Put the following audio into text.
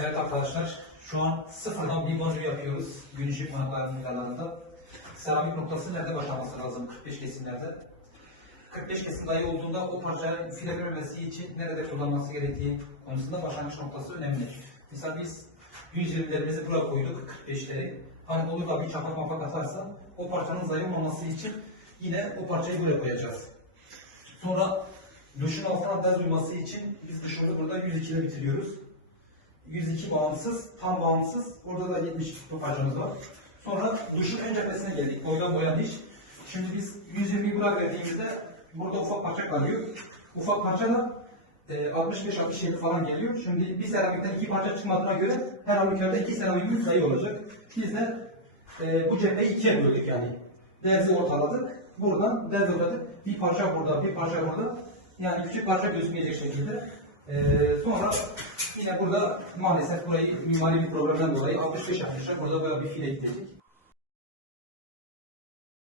Evet arkadaşlar, şu an sıfırdan bir banyo yapıyoruz. Gün ışık mantarlarında. Seramik noktası nerede başlaması lazım? 45 kesimlerde. 45 kesim dahi olduğunda o parçanın file görmesi için nerede kullanması gerektiği konusunda başlangıç noktası önemli. Mesela biz 120'lerimizi buraya koyduk, 45'leri. Hani olur da bir çapak mapak atarsa o parçanın zayıf olmaması için yine o parçayı buraya koyacağız. Sonra duşun altına bez uyması için biz duşunu burada 102 ile bitiriyoruz. 102 bağımsız, tam bağımsız. Orada da 70 parçamız var. Sonra duşun ön cephesine geldik. Boyan iş. Şimdi biz 120 buraya verdiğimizde burada ufak parça kalıyor. Ufak parça da 65-67 falan geliyor. Şimdi bir seramikten iki parça çıkmadığına göre her halükarda iki seramikimiz sayı olacak. Biz de bu cepheyi ikiye böldük yani. Derzi ortaladık. Buradan derzi ortaladık. Bir parça burada, bir parça burada. Yani küçük parça gözükmeyecek şekilde. Sonra yine burada maalesef burayı mimari bir problemden dolayı 65 yapmışlar. Burada böyle bir file gidecek.